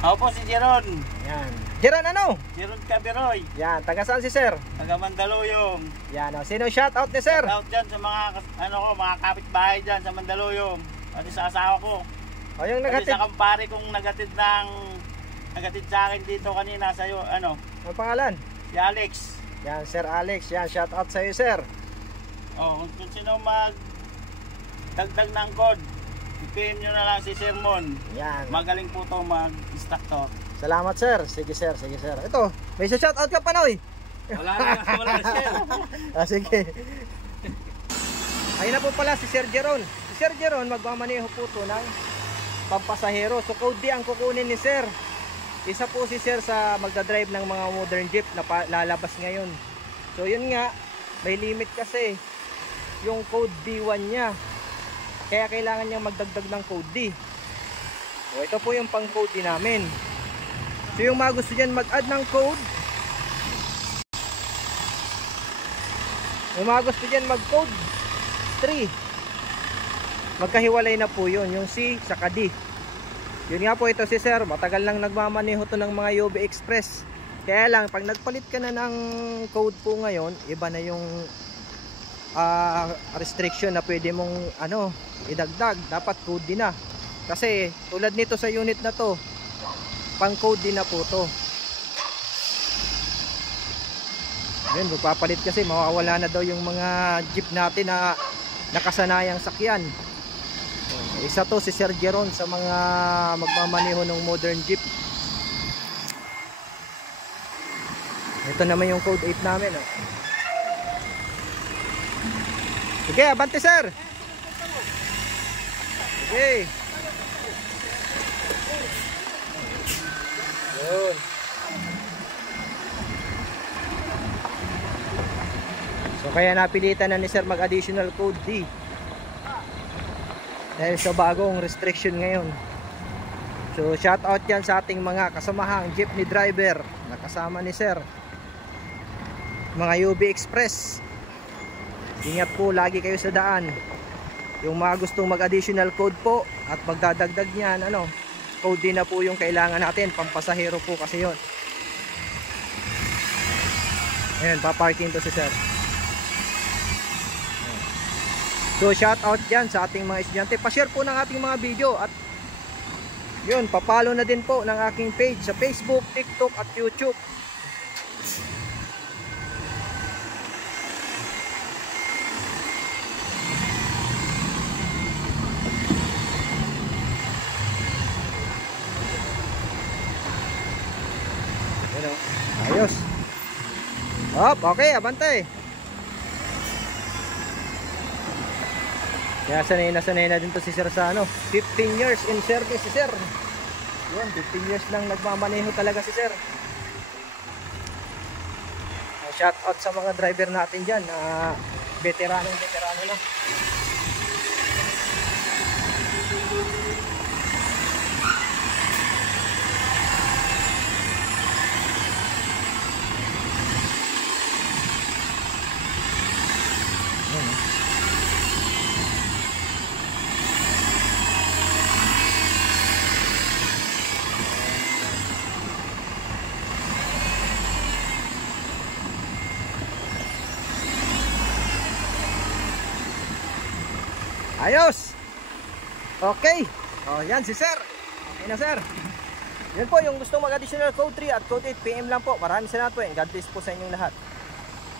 Ako po si Jeron. Yan. Jeron ano? Jeron Caberoy. Yan, taga saan si sir? Taga Mandaluyong. Yan, oh. Sino shout out ni sir? Shout out dyan sa mga, mga kapitbahay dyan sa Mandaluyong. Pati sa asawa ko. O yung Pati nagatid. sa kampare kong nagatid sa akin dito kanina sa'yo, Ang pangalan? si Alex. Yan, Sir Alex. Yan, shout out sa'yo sir. Oh, kung sino dagdag ng code, i-PM nyo na lang si Sermon. Yan. Magaling po ito mag-stock to. Salamat sir. Sige sir, sige sir. Ito, may shout out ka pa Noy. Wala na siya. Sige. Ayun na po pala si Sir Jeron. Si Sir Jeron magmamaneho po to ng pampasahero. So code D ang kukunin ni Sir. Isa po si Sir sa magdadrive ng mga modern jeep na lalabas ngayon. So yun nga, may limit kasi yung code D1 niya. Kaya kailangan niyang magdagdag ng code D. So ito po yung pang code D namin. So yung mga gusto dyan mag-add ng code, yung mga gusto dyan mag-code 3, magkahiwalay na po yun, yung C saka D. Yun nga po, ito si Sir, matagal lang nagmamaneho to ng mga UB Express. Kaya lang, pag nagpalit ka na ng code po ngayon, iba na yung restriction na pwede mong idagdag. Dapat code din na. Kasi tulad nito sa unit na to, pang code din na po to. Yun, magpapalit kasi mawawala na daw yung mga jeep natin na nakasanayang sakyan. Isa to si Sir Jeron sa mga magmamaneho ng modern jeep. Ito naman yung code 8 namin. Sige, abante sir. Sige. Yun. So kaya napilitan na ni sir mag additional code D dahil sa bagong restriction ngayon. So shout out yan sa ating mga kasamahang jeepney driver na kasama ni sir, mga UB Express. Ingat po lagi kayo sa daan. Yung mga gustong mag additional code po at magdadagdag niyan, code din na po yung kailangan natin, pampasahero po kasi yon. Ayan, paparking to si sir. So shout out dyan sa ating mga estudyante. Pa-share po ng ating mga video at yun, papalo na din po ng aking page sa Facebook, TikTok at YouTube. Ayos. Hop, okay, abante. Kaya sanay na din to si sir sa 15 years in service si sir. Yun, 15 years lang nagmamaneho talaga si sir. Shout out sa mga driver natin dyan na veterano na. Ayos. Okay. Oh, yan si sir. Okay na sir. Yan po yung gusto mag additional code 3 at code 8 PM lang po. Maraming salamat po. God bless po sa inyong lahat.